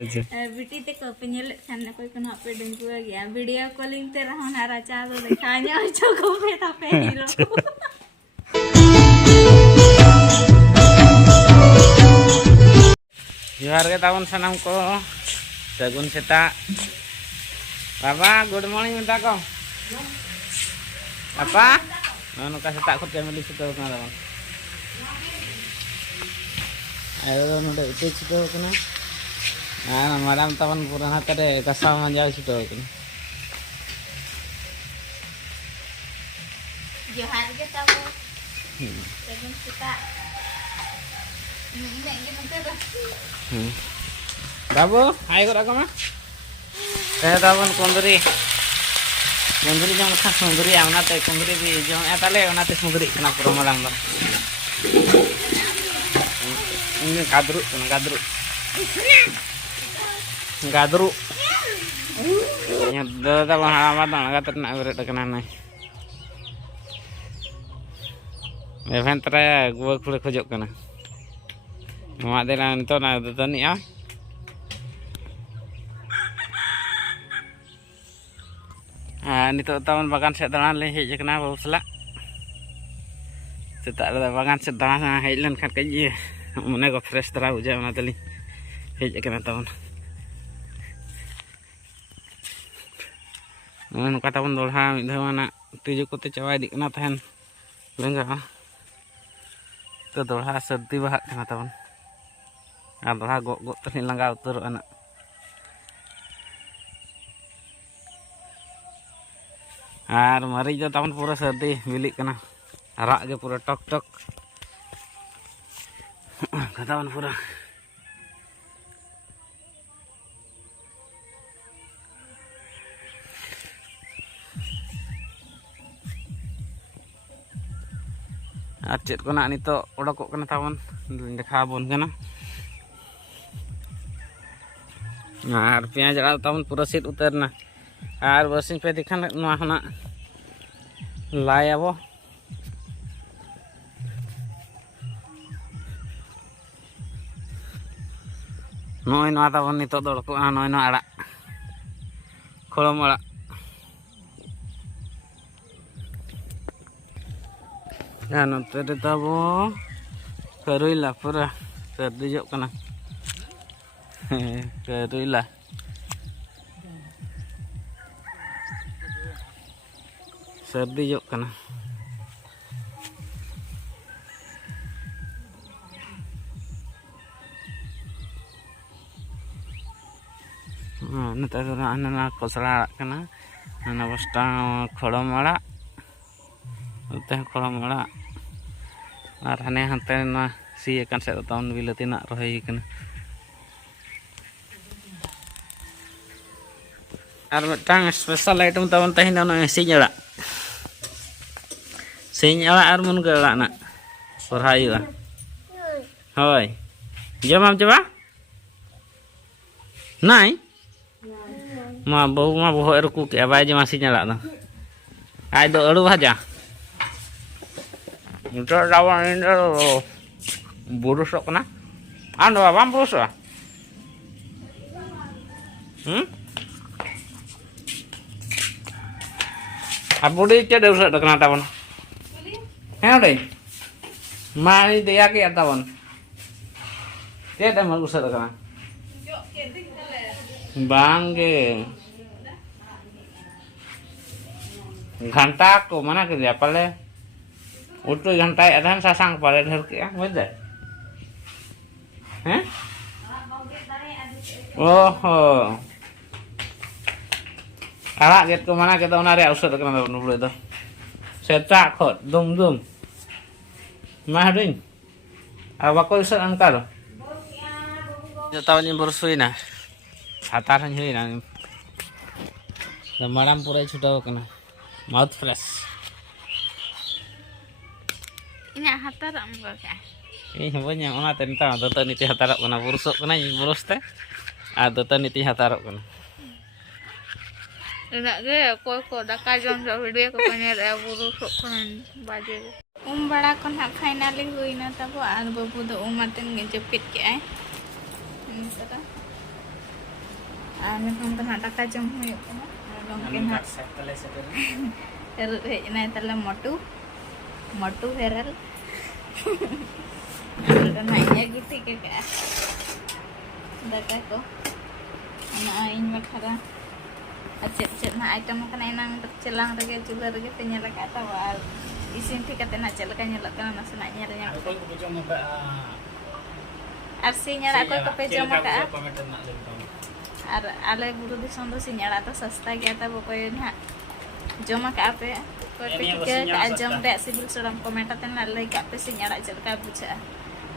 बेटी ते को पेनल खान कोई को ना पे डिंग को गया वीडियो कॉलिंग ते रहो ना राचा तो देखा nya cho को पे ta पे हीरो जोहार के ताबन सनाम को सगुन सेता बाबा गुड मॉर्निंग मेता को apa anu ka setak khut family situ kana taban ayo node itu situ kana madam taban puran hatare kasam manja situ kana जोहार के ताबो सगुन सेता ini nante babu ayo ko rakama taban konduri Kunduri jam kan kunduri amna te kunduri bi jam etale ona te kunduri kana pura malang ba ini gadru ya da bahama da naga terna berat kana nai event tra gua kule khojok kana ma de lan to na da ni ya nito tahun bagan set dalan le hej kana babu sala setak ada bagan set dalan hej len khat ka ji mone ko fresh tara buja ona tali hej kana tahun non ka tahun dolha mid dha mana tiju kote chawai dik kana tahen lenga to dolha sardi bahak kana tahun ar dolha go tani langa utur anak আর মারি তো তখন পুরো সর্দি বিলি কানা রাগ গে পুরো টক টক তখন পুরো আর চেত কোনা নিতো ওড়কো কানা তখন দেখা বন কানা আর পেঁয়াজ আড়া তখন পুরো সিট উতার না আর বসিং पे दिखान नवा हना लायाबो नय नवा ताबन नितो दड़को नय न आड़ा खोलम आड़ा या नते रे ताबो करुइला पूरा सर्दी जो कना करुइला सर्दी जो कना नता तो ना कोसला कना ना बस्ता खड़म आड़ा ते खड़म आड़ा और हने हंते ना सी एकान से ताउन बिलती ना रही कना और मिटांग स्पेशल आइटम ताउन तहिन ना सिंह आड़ा सिंह आड़ा और मुनगा आड़ा ना सरहायुआ होय जमाम जबा नाई मा बहु एरकु के बाय जमा सिंह आड़ा ना आय दो अड़ु भाजा तो रावण इंदर बुरुस कना आंदो balm बुरुस Abu di cedek usah kena tahun. Heh deh, mari dia ke tahun. Dia dah mau usah kena. Bangke. घंटा को mana ke dia pale. Utuh घंटा ada sasang pale dhar ke ah, betul? Heh? Oh. Arak get ke mana kita unare usut kena nubul itu. Setak khot dum. Mahring. Awak usut angkar. Tahun ini bersui na. Hataran hui na. Malam pura sudah kena. Mouth fresh. ini hatar amgo ka Ini banyak ona tentang data niti hatarok kena burusok kena burus teh. Data niti hatarok kena. Enak ge ko daka jom jo video ko panyer burusok kena baje. Bada kon ha finally huina tabo ar babu do umaten ge jepit ke ai. Ini Jom kena daka jom huyuk kena. Gongke nak terus hejna tala motu heral. Ada naiknya gitu ke daka ko. Ana aing makara. Acet na item kana inang tercelang rage juga rage penyala kata wal. Isin ti kata na celaka nyala kana na senanya nya. Aku jom ka Arsinya aku ke pejo maka. Ale buru disam do sinyala ta sasta gya ta bokoynya. Joma ka ape ko pe ke ajam de sibil suram komenta ten lalle ka pe sinyala celaka bucha.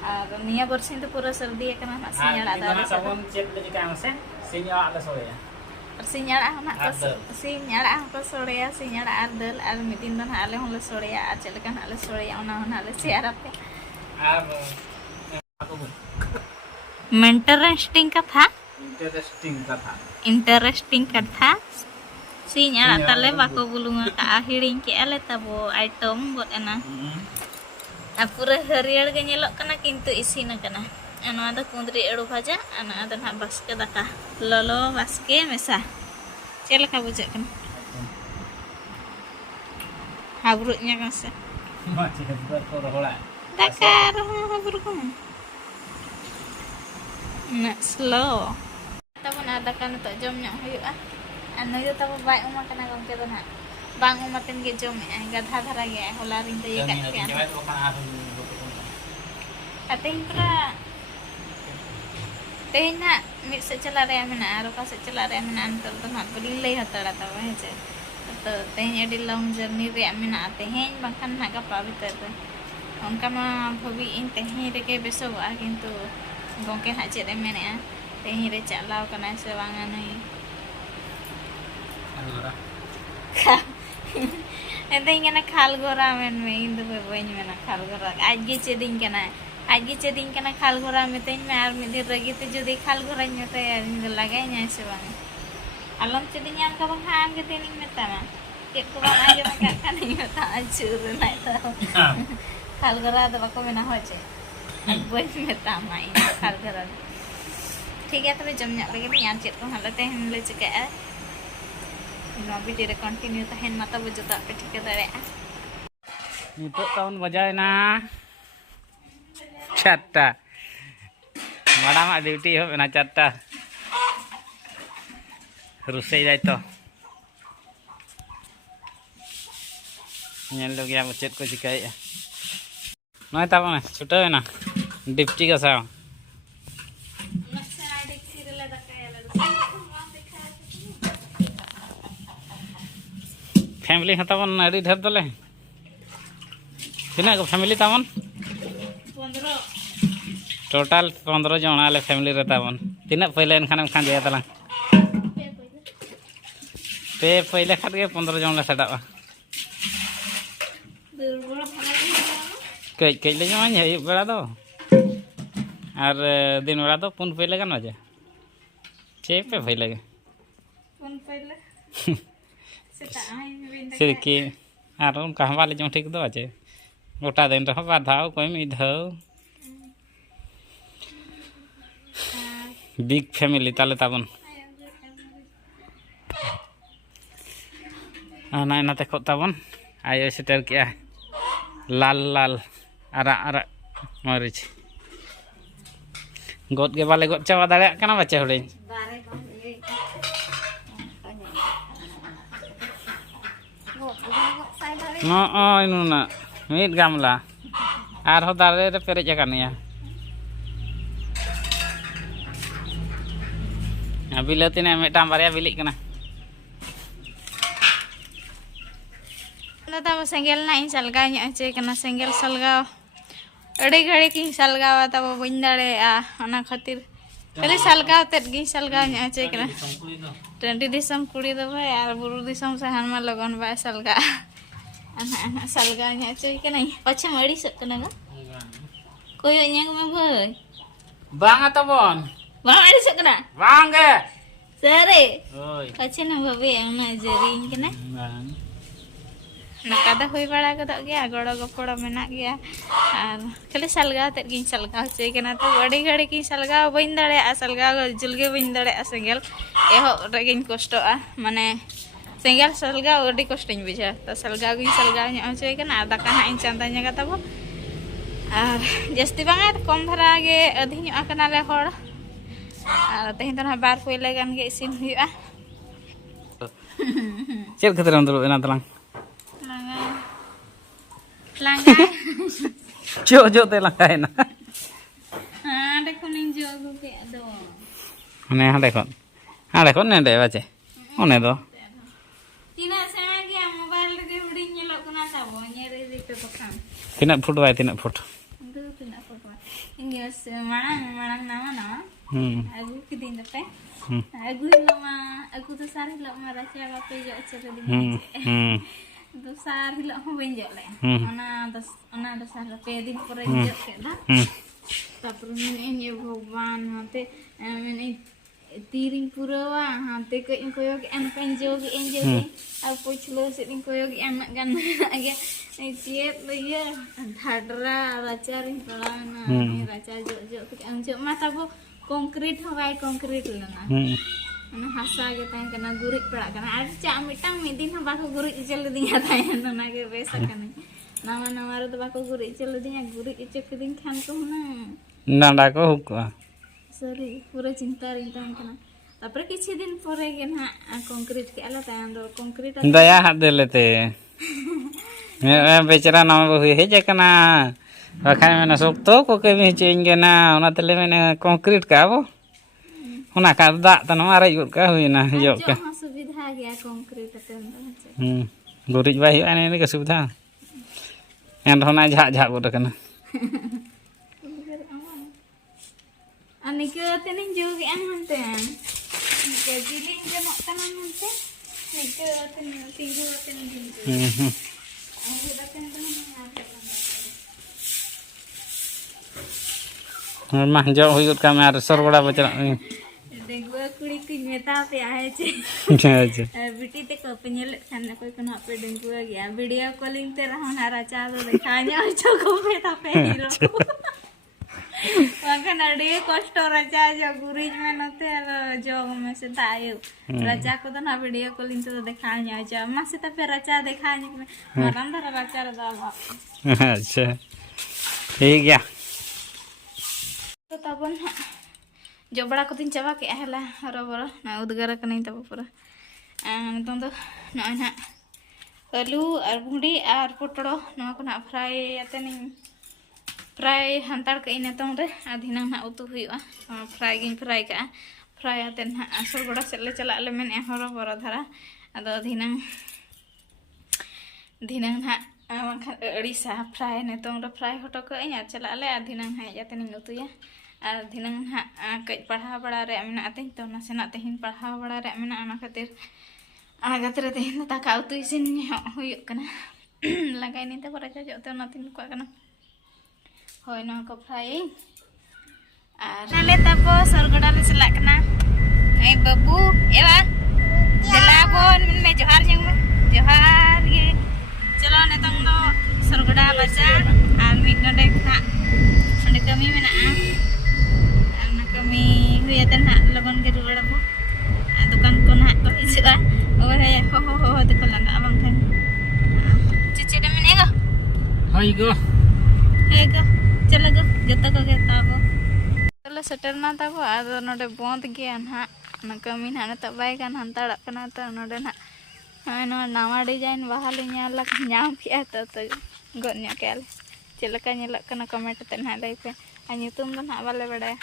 Ar niya borsin to pura sardi kana na sinyala da. Mana sabon cek le ka mase sinyala ada soya. Sinyala anak ko soreya sinyala ardel al midin don ale hon le soreya a celaka ale soreya ona ale siara pe. Ar aku Interesting kata. Interesting kata. Sinyala tale bako bulunga ka ahiring ke ale tabo item buat ana. Apura hariar ge nyelok kana kintu isina kana. Ano ada kundri edu bhaja ana ada na baske daka. Lolo baske mesa. Celaka bujak kana. Habruknya kan se. Macam buat rola. Dakar habruk kan. Nak slow. Tapos ada kan to jom nyang huyuk ah. Ano yo tapos bai uma kana gongke to na. Bang umatin ge jom ai gadha dhara ge hola rin te ye kat ke. Ating pra. Tehna mit se chala re amena aro ka se chala re amena antar to na beli lei hatara ta wa je. To tehna adi long journey re amena tehn bangkan na ka pavitar. Onka ma bhabi in tehn re ke beso wa kintu gongke hak cek remen ya. Tehn re chalau kana se wanga nai. Ente ingana khal gora men me indu be boin mena khal gora. Ajge ceding kana khal gora me tein me ar midir ragi te jodi khal gora nyata ya indu lagai nya se wanga. Alam ceding yang ka bang han ke tening meta ma. Cek ko bang aja maka kan nyata ajur nai ta. Khal gora da bako mena hoje. Boy meta mai khal gora. ठीक है तबे जम लगे भी यार check को हालत है ले चुके हैं नो वीडियो रे कंटिन्यू तहन मत बुझता पे ठीक है दरे नितो tahun बजाय ना चारटा मैडम ड्यूटी हो ना चारटा रुसई जाय तो ñel lo gya chet ko chikai noy ta bana chuta na dipti ka sa family हतावन अड़ी ढेर दले तीना को फैमिली तावन 15 टोटल 15 जन आले फैमिली रे तावन तीना पहले एनखान खान जाय तला पे पहले खात के 15 जन ले सडावा कई कई ले जमा है बेड़ा दो और दिन बेड़ा दो पुन पहले गान बजे चे पे पहले पुन पहले सिरकी और उनका हमारे जो ठीक दो अच्छे गोटा दिन रहो बाधाओ कोई मिधाओ बिग फैमिली ताले ताबन ना ना ते ताबन आयो सेटर किया लाल लाल आरा आरा मरीच गोद के बाले गोद चावा दाड़े कना बच्चे Hude no nuna mit gamla ar ho dare re perej akan ya bilatin mitam barya bilik kana nata mo senggel na in salga nya che kana senggel salga ade ghade ki salga wa ta bo bindare a ana khatir kali salga tet gi salga nya che kana 20 disam kuri do bhai ar buru disam se hanma logon ba salga anak-anak salga nya cuy kana pacha mari sok kana ga koyo nya ko me bhai bang atau bon bang ari sok kana bang ge sare oi pacha na babe ana jaring kana bang नका दो हुई बड़ा गदो गया गड़ो गपड़ो मेना गया और खाली सलगाव तेद गिन सलगाव होचय कना तो बड़ी घड़ी की सलगाव बइन दाड़े सलगाव जुलगे बइन दाड़े सेंगेल एहो रेगिन कष्टोआ माने सेंगेल सलगाव अडी कष्टइं बुझा तो सलगाव गिन सलगाव ᱧᱚᱜ होचय कना दाका ना इन चांदा ᱧगा ताबो और जस्ती बांगा कम धरा गे अधी ᱧᱚᱜ कना ले हर और तेहिं तो ना बार पहिले गान गे इसिन हुयुआ चेक खतरम दulu एना तलांग लांगा जो जो ते लांगाय ना हां देखो निं जो गु के दो ने हाडे कोन ने बाचे ओने दो तीना सेवा गया मोबाइल रे हुडी नेलो कना ताबो नेरे रे पे पखाम तीना फुट बाय तीना फुट दो तीना फुट इंग्लिश मांग नामा ना आगु के दिन पे आगु लमा आगु तो सारी लमा राचा बापे जो चले दिन तो सारी लमा बइन जले ओना सारा पे दिन परे जो केदा तापर ने भगवान हाते मैंने तीरिंग पुरवा हाते को इनको योग एन पेंजोग एंजो अब पुछलो से इनको योग एन गन आगे चेत लइया धाडरा राचारिंग पड़ाना राचा जो जो अंजो मा ताबो कंक्रीट हवाई कंक्रीट लेना ना हासा के ताई कना गुरिज पड़ा कना आ चा मिटांग मि दिन बाको गुरिज चल दिया ताई ना के बेसा कने नामा नामा रे तो बाको गुरिज चल दिया गुरिज चक दिन खान को ना नाडा को हुकवा सॉरी पूरा चिंता रही ताई कना तापर किछि दिन परे के ना कंक्रीट के आला ताई अंदर कंक्रीट दया हाथ दे लेते बेचारा नाम बहु हे जकना बाखान में सोक्तो को के भी चेंगे ना ओना तले में कंक्रीट का वो ओना का दा तनो आरे युर का हुइना जो के सुविधा गया कंक्रीट ते अंदर गुरिज बाई आने के सुविधा एन होना झा झा बोल कना अनिके तने जोग एन हनते के जिलिंग के नकना हनते निके तने तिंगु तने दिन मा जो हुयुत का मार सरगड़ा बचरा डेगुआ कुड़ी की मेता पे आए छे अच्छा बिटी ते को पेनेल खाने कोई कोना पे डेगुआ गया वीडियो कॉलिंग ते रहन हारा चा दो दिखाने छ को मेता पे हीरो वाका नडी कष्ट राजा जो गुरिज में नते जो में से तायो राजा को तो ना वीडियो कॉलिंग तो दिखाने आ जा मा से त पे राजा दिखाने में मारम धर राजा दा अच्छा ठीक है तो तबन जो बड़ा को दिन चाबा के हला हरबर ना उदगार कनै तब पूरा नितों तो नय ना आलू और भुंडी और पटड़ो नवा को ना फ्राई आते नहीं फ्राई हंताड़ के नितों रे आधिना ना उतु हुआ फ्राई गिन फ्राई का फ्राई आते ना असर गोड़ा से ले चला ले मेन हरबर धरा अदो धिना ना अड़ीसा फ्राई नितों रे फ्राई हटो के या चला ले आधिना है जाते नहीं उतुया और धिनांग ना कई पढ़ा बड़ा रे मेना आते तो नासेना तेहिन पढ़ा बड़ा रे मेना अना खातिर अना गातिर तेहिन दाका उतु इसिन हुयुक कना लगाई निते पराचा जोते ना तिन को कना होय ना को फ्राई और नाले तपो सरगड़ा ले चला कना ए बाबू एवा दिलाबोन में जोहार जंग जोहार ये चलो नेतंग दो सरगड़ा बाजार और मिड डे ना अंडे कमी मेना kami huyatan nak laban ke dulu bu दुकान को ना तो इसका और है हो तो को लगा abang kan cuci demen ego हाय गो चलो गो जतो को के ताबो चलो सेटर ना ताबो आदो नोडे बंद गया ना ना कमी ना त बाय kan हंताड़ कना तो नोडे ना नो नवा डिजाइन बहाली ᱧᱮᱞ ᱧᱟᱢ किया तो गन ᱧᱚᱜ के चलका ᱧᱮᱞᱚᱜ कना कमेंट ते ना लay पे आ ᱧᱩᱛᱩᱢ ᱫᱚ ना बाले बड़ाया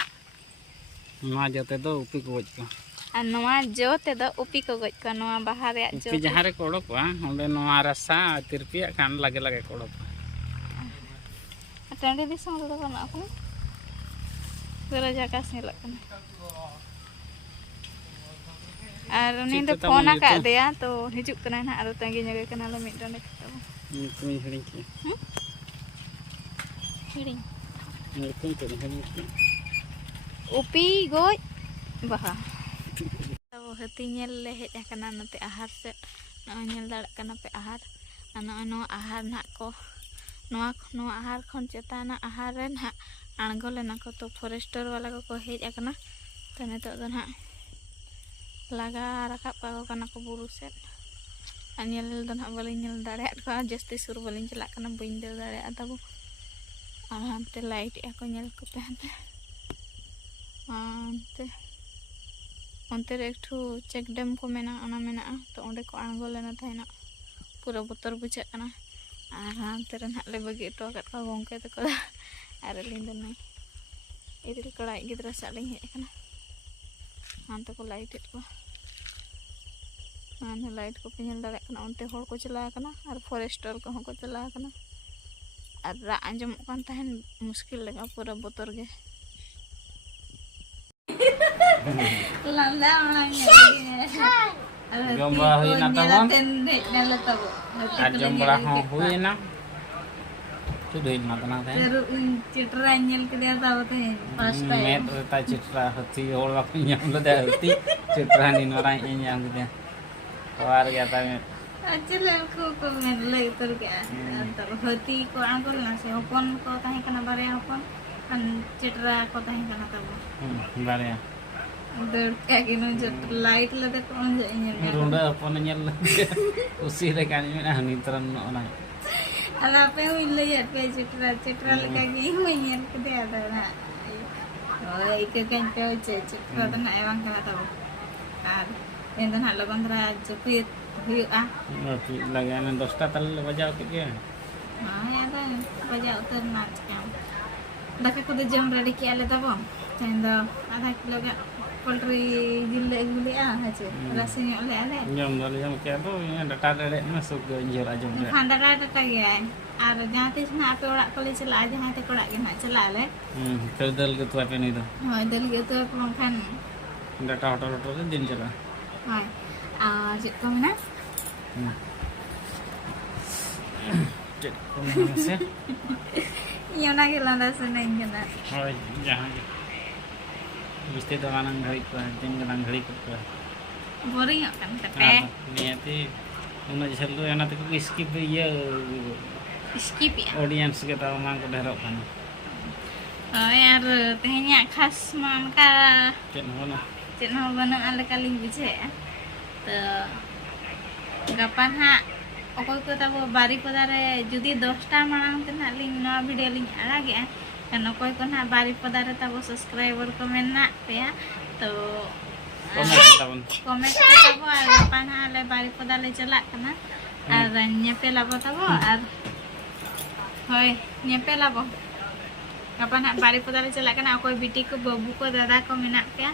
नवा जोते दो उपी को गज को आ नवा जोते दो उपी को गज को नवा बाहर रे जो उपी जहां रे कोड़ो को ओंडे नवा रसा तिरपिया खान लगे लगे कोड़ो टंडी दिसम दो बना को पूरा जगह से लगना और उन्हें तो फोन का दिया तो हिजुक कना ना आरो तंगी जगह कना लो मिड डंडे तुम हिड़ी की हिड़ी तुम तो हिड़ी की उपी गोज बहा तब हती नेल ले हेज कना नते आहार से नय नेल दाड़ कना पे आहार नो आहार ना को नो आहार खन चेताना आहार रे ना आंगो लेना को तो फॉरेस्टर वाला को हेज आकना तो नितो दो ना लगा रकाब का kana को बुरु सेट anyel do ना बलिं nyel दाड़े को जस्ती सुर बलिं चला kana बइन दे दाड़े तब आंते लाइट को nyel को पहनते आंते onte re ekটু চেক ড্যাম को मेना ana मेना तो ओंडे को आंगो लेना थाइना पूरा बोतर बुझा kana আর आंते रे ना ले बगी तो कट को गोंके तको आर लिंग दो नै इदिल कड़ा गिद्रा सालिं हे kana आंते को लाइट को आने लाइट को पिनल दाड़े kana onte होड़ को चला kana और फॉरेस्टर को को चला kana और रा आंजम कान तहन मुश्किल लगा पूरा बोतर गे लंदा Jomba hui na tawon. Jomba ho hui na. Tu doi na tana teh. Chitra nyel ke dia tahu teh first time Met ta citra hati ola punya lo dah hati citra ni orang ini yang gitu. Keluar kita met. Acil ko men lay tur ke antar hati ko angkol na se hopon ko tahe kana bare hopon kan Chitra ko tahe kana tahu. Bare ya. Dor kayak gini jatuh light lada kon jadinya. Ronda apa nyel. Usi le kan ini ah nitran orang. Ala apa yang lihat pe citra lagi gini menyel ke dia ada na. Oh itu kan pe citra tu na ewang kala tahu. Ar yang tu nak lawan tera jepit hiu ah. Lagi ane 10 tal bajau ke dia. Ya kan bajau tu nak jam. Dah aku dah jam ready kiala tahu. Tenda ada kilo gak poultry gile ah aja rasanya oleh ale Nyam dari yang ke tu ini data dari masuk ke injil aja. Khandara data ya ar jahan tis na ape orak kali cela jahan te korak ge nak cela le Terdal ke tu apa ni tu. hoy dal ge tu kan Data hotel din cela. hoy cik ko mana Cik ko masih. yang nak landa seneng kena Hoy jangan. Mesti tu kanang hari ko, ting kanang hari ko. boring kan kate Niati una jelu ana tu skip ya skip ya audience ke tahu mang ko derok kan. yar tehnya khas man ka Cik mana? cik no banang ale kali bije ya to gapan ha okoi ko tabo bari podare judi 10 ta manang tena link no video link arage kan okoi ko na bari podare tabo subscriber comment na ya to Komen tahun. comment tabo ar gapan ha le bari podale chala kana ar nyepe labo tabo ar hoy nyepe labo gapan ha bari podale chala kana okoi biti ko babu ko dada ko menak ya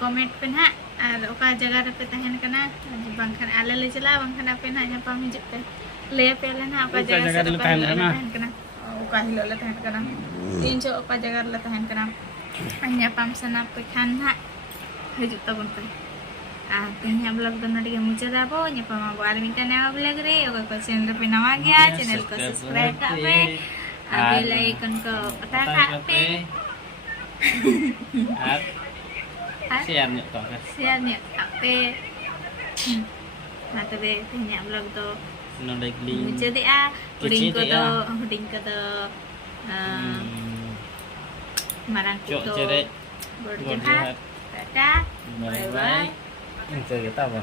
comment pe na ar oka jaga re pe tahen kana bangkan ale le chala bangkan ape na nyapa mijit pe le pe le na oka jaga jaga le tahen kana oka hilo le tahen kana injo oka jaga le tahen kana anya pam sana pe kan ha hejut tabun pe tehnya vlog do nadi mucha dabo nyapa ma bar minta nawa vlog re oka ko channel pe nawa gya channel ko subscribe ka pe bell icon ko pata ka pe Share ni to kan. share ni ape mata be tehnya vlog do Nodai link. mucha dia huding ko do marang Cok ko cere. berjahat tata Bye bye. Ini kita apa?